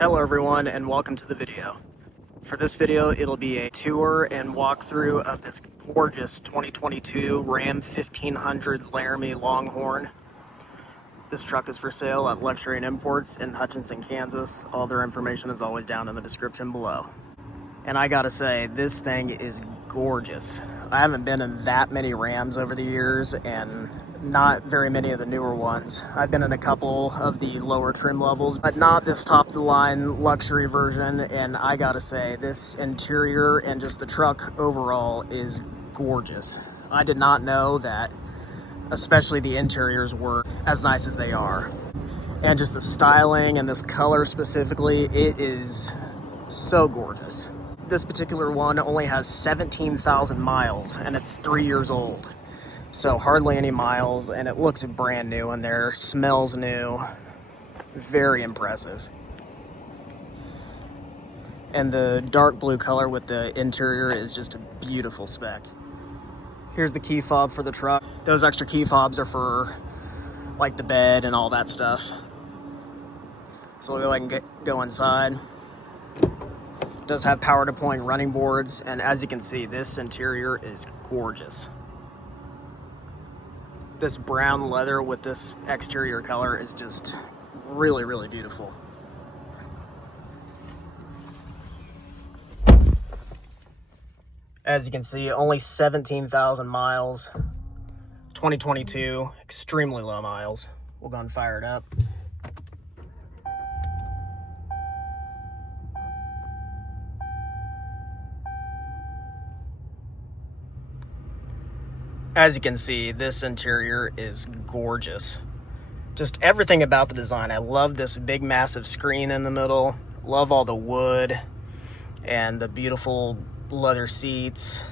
Hello everyone and welcome to the video. For this video, it'll be a tour and walkthrough of this gorgeous 2022 Ram 1500 Laramie Longhorn. This truck is for sale at Luxury and Imports in Hutchinson, Kansas. All their information is always down in the description below. And I gotta say, this thing is gorgeous. I haven't been in that many Rams over the years and not very many of the newer ones. I've been in a couple of the lower trim levels, but not this top of the line luxury version. And I gotta say, this interior and just the truck overall is gorgeous. I did not know that, especially the interiors, were as nice as they are. And just the styling and this color specifically, it is so gorgeous. This particular one only has 17,000 miles and it's 3 years old. So hardly any miles, and it looks brand new in there, smells new, very impressive. And the dark blue color with the interior is just a beautiful spec. Here's the key fob for the truck. Those extra key fobs are for like the bed and all that stuff. So we'll go ahead and go inside. It does have power to point running boards, and as you can see, this interior is gorgeous. This brown leather with this exterior color is just really, really beautiful. As you can see, only 17,000 miles, 2022, extremely low miles. We'll go and fire it up. As you can see, this interior is gorgeous. Just everything about the design. I love this big massive screen in the middle. Love all the wood and the beautiful leather seats.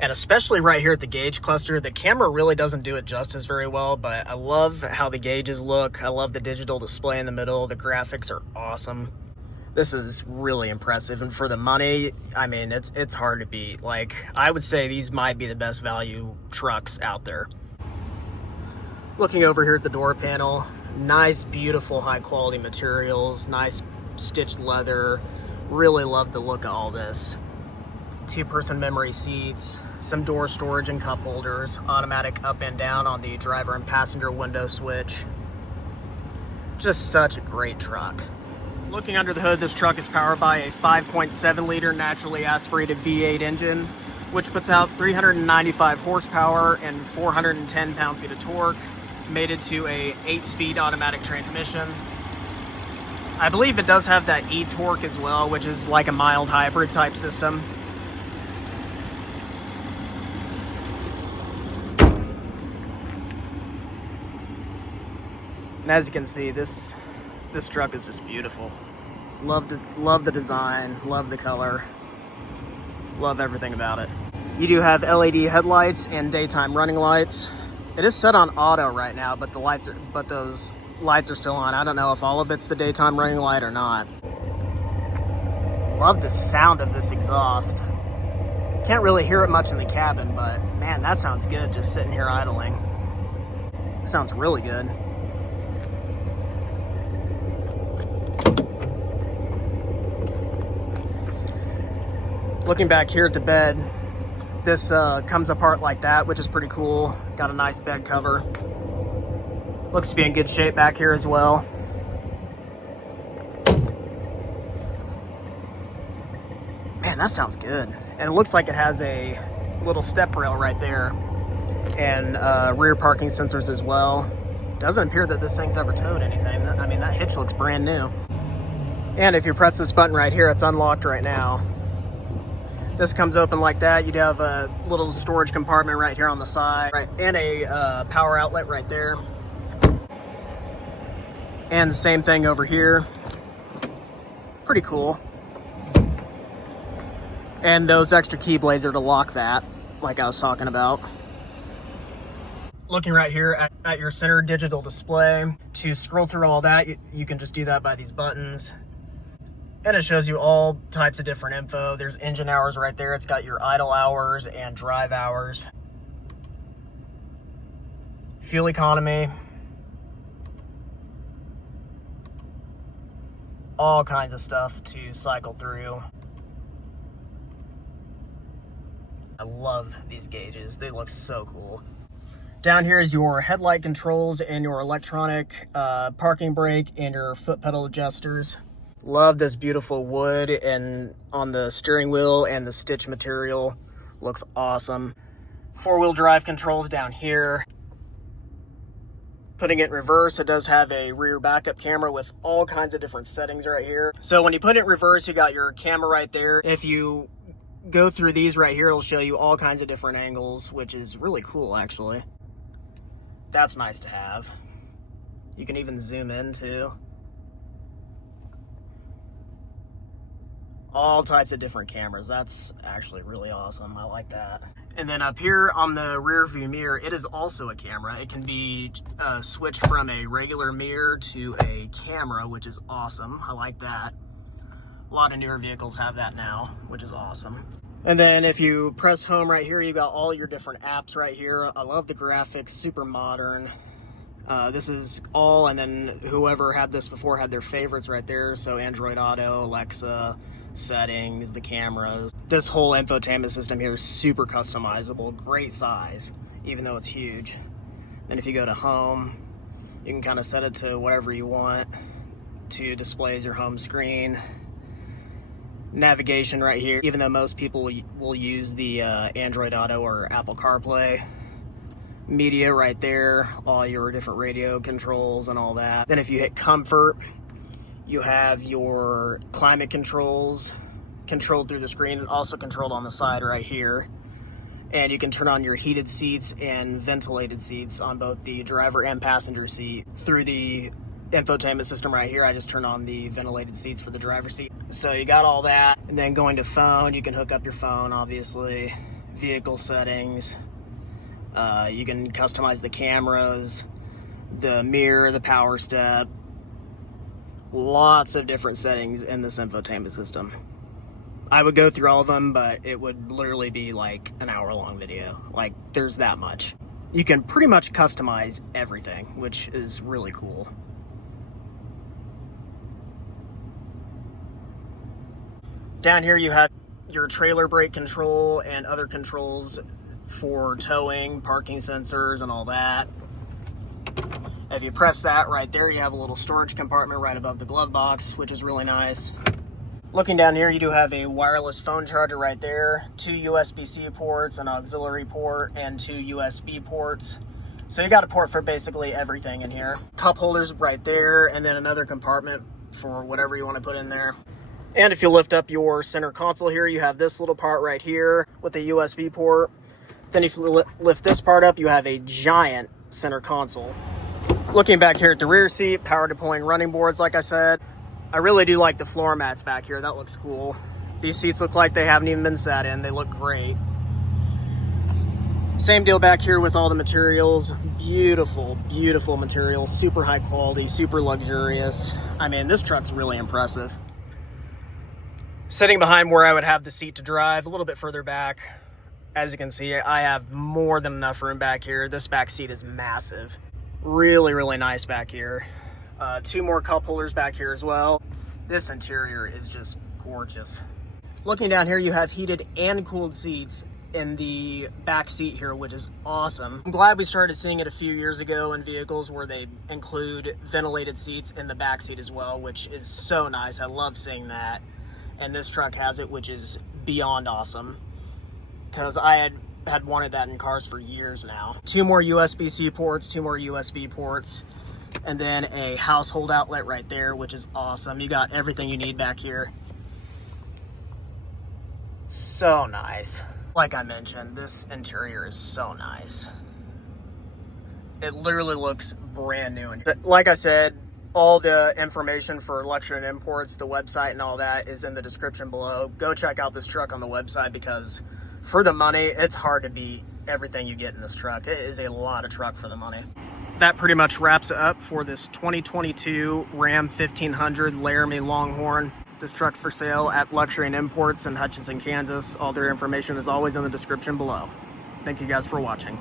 And especially right here at the gauge cluster, the camera really doesn't do it justice very well, but I love how the gauges look. I love the digital display in the middle. The graphics are awesome. This is really impressive, and for the money, I mean, it's hard to beat. Like, I would say these might be the best value trucks out there. Looking over here at the door panel, nice, beautiful, high quality materials, nice stitched leather. Really love the look of all this. Two-person memory seats, some door storage and cup holders, automatic up and down on the driver and passenger window switch. Just such a great truck. Looking under the hood, this truck is powered by a 5.7 liter naturally aspirated V8 engine, which puts out 395 horsepower and 410 pound-feet of torque, mated to a 8-speed automatic transmission. I believe it does have that e-torque as well, which is like a mild hybrid type system. And as you can see, this truck is just beautiful. Love the design, love the color, love everything about it. You do have LED headlights and daytime running lights. It is set on auto right now, but those lights are still on. I don't know if all of it's the daytime running light or not. Love the sound of this exhaust. Can't really hear it much in the cabin, but man, that sounds good just sitting here idling. It sounds really good. Looking back here at the bed, this comes apart like that, which is pretty cool. Got a nice bed cover. Looks to be in good shape back here as well. Man, that sounds good. And it looks like it has a little step rail right there and rear parking sensors as well. Doesn't appear that this thing's ever towed anything. I mean, that hitch looks brand new. And if you press this button right here, it's unlocked right now. This comes open like that. You'd have a little storage compartment right here on the side, right, and a power outlet right there. And the same thing over here. Pretty cool. And those extra key blades are to lock that, like I was talking about. Looking right here at your center digital display. To scroll through all that, you can just do that by these buttons. And it shows you all types of different info. There's engine hours right there. It's got your idle hours and drive hours. Fuel economy. All kinds of stuff to cycle through. I love these gauges. They look so cool. Down here is your headlight controls and your electronic parking brake and your foot pedal adjusters. Love this beautiful wood and on the steering wheel, and the stitch material looks awesome. Four-wheel drive controls down here. Putting it in reverse, it does have a rear backup camera with all kinds of different settings right here. So when you put it in reverse, you got your camera right there. If you go through these right here, it'll show you all kinds of different angles, which is really cool actually. That's nice to have. You can even zoom in too. All types of different cameras. That's actually really awesome. I like that. And then up here on the rear view mirror, it is also a camera. It can be switched from a regular mirror to a camera, which is awesome. I like that. A lot of newer vehicles have that now, which is awesome. And then if you press home right here, you got all your different apps right here. I love the graphics, super modern. This is all, and then whoever had this before had their favorites right there. So Android Auto, Alexa, settings, the cameras. This whole infotainment system here is super customizable, great size, even though it's huge. And if you go to home, you can kind of set it to whatever you want to display as your home screen. Navigation right here, even though most people will use the Android Auto or Apple CarPlay. Media right there, all your different radio controls and all that. Then if you hit comfort, you have your climate controls controlled through the screen and also controlled on the side right here. And you can turn on your heated seats and ventilated seats on both the driver and passenger seat. Through the infotainment system right here, I just turn on the ventilated seats for the driver's seat. So you got all that. And then going to phone, you can hook up your phone, obviously. Vehicle settings. You can customize the cameras, the mirror, the power step. Lots of different settings in this infotainment system. I would go through all of them, but it would literally be like an hour-long video. Like, there's that much. You can pretty much customize everything, which is really cool. Down here you have your trailer brake control and other controls for towing, parking sensors, and all that. If you press that right there, you have a little storage compartment right above the glove box, which is really nice. Looking down here, you do have a wireless phone charger right there, 2 USB-C ports, an auxiliary port, and 2 USB ports. So you got a port for basically everything in here. Cup holders right there, and then another compartment for whatever you want to put in there. And if you lift up your center console here, you have this little part right here with a USB port. Then if you lift this part up, you have a giant center console. Looking back here at the rear seat, power deploying running boards, like I said. I really do like the floor mats back here. That looks cool. These seats look like they haven't even been sat in. They look great. Same deal back here with all the materials. Beautiful, beautiful materials. Super high quality, super luxurious. I mean, this truck's really impressive. Sitting behind where I would have the seat to drive, a little bit further back. As you can see, I have more than enough room back here. This back seat is massive. Really, really nice back here. 2 more cup holders back here as well. This interior is just gorgeous. Looking down here, you have heated and cooled seats in the back seat here, which is awesome. I'm glad we started seeing it a few years ago in vehicles where they include ventilated seats in the back seat as well, which is so nice. I love seeing that. And this truck has it, which is beyond awesome, because I had wanted that in cars for years now. 2 more USB-C ports, 2 more USB ports, and then a household outlet right there, which is awesome. You got everything you need back here. So nice. Like I mentioned, this interior is so nice. It literally looks brand new. Like I said, all the information for Luxury and Imports, the website and all that is in the description below. Go check out this truck on the website, because for the money, it's hard to beat everything you get in this truck. It is a lot of truck for the money. That pretty much wraps it up for this 2022 Ram 1500 Laramie Longhorn. This truck's for sale at Luxury and Imports in Hutchinson, Kansas. All their information is always in the description below. Thank you guys for watching.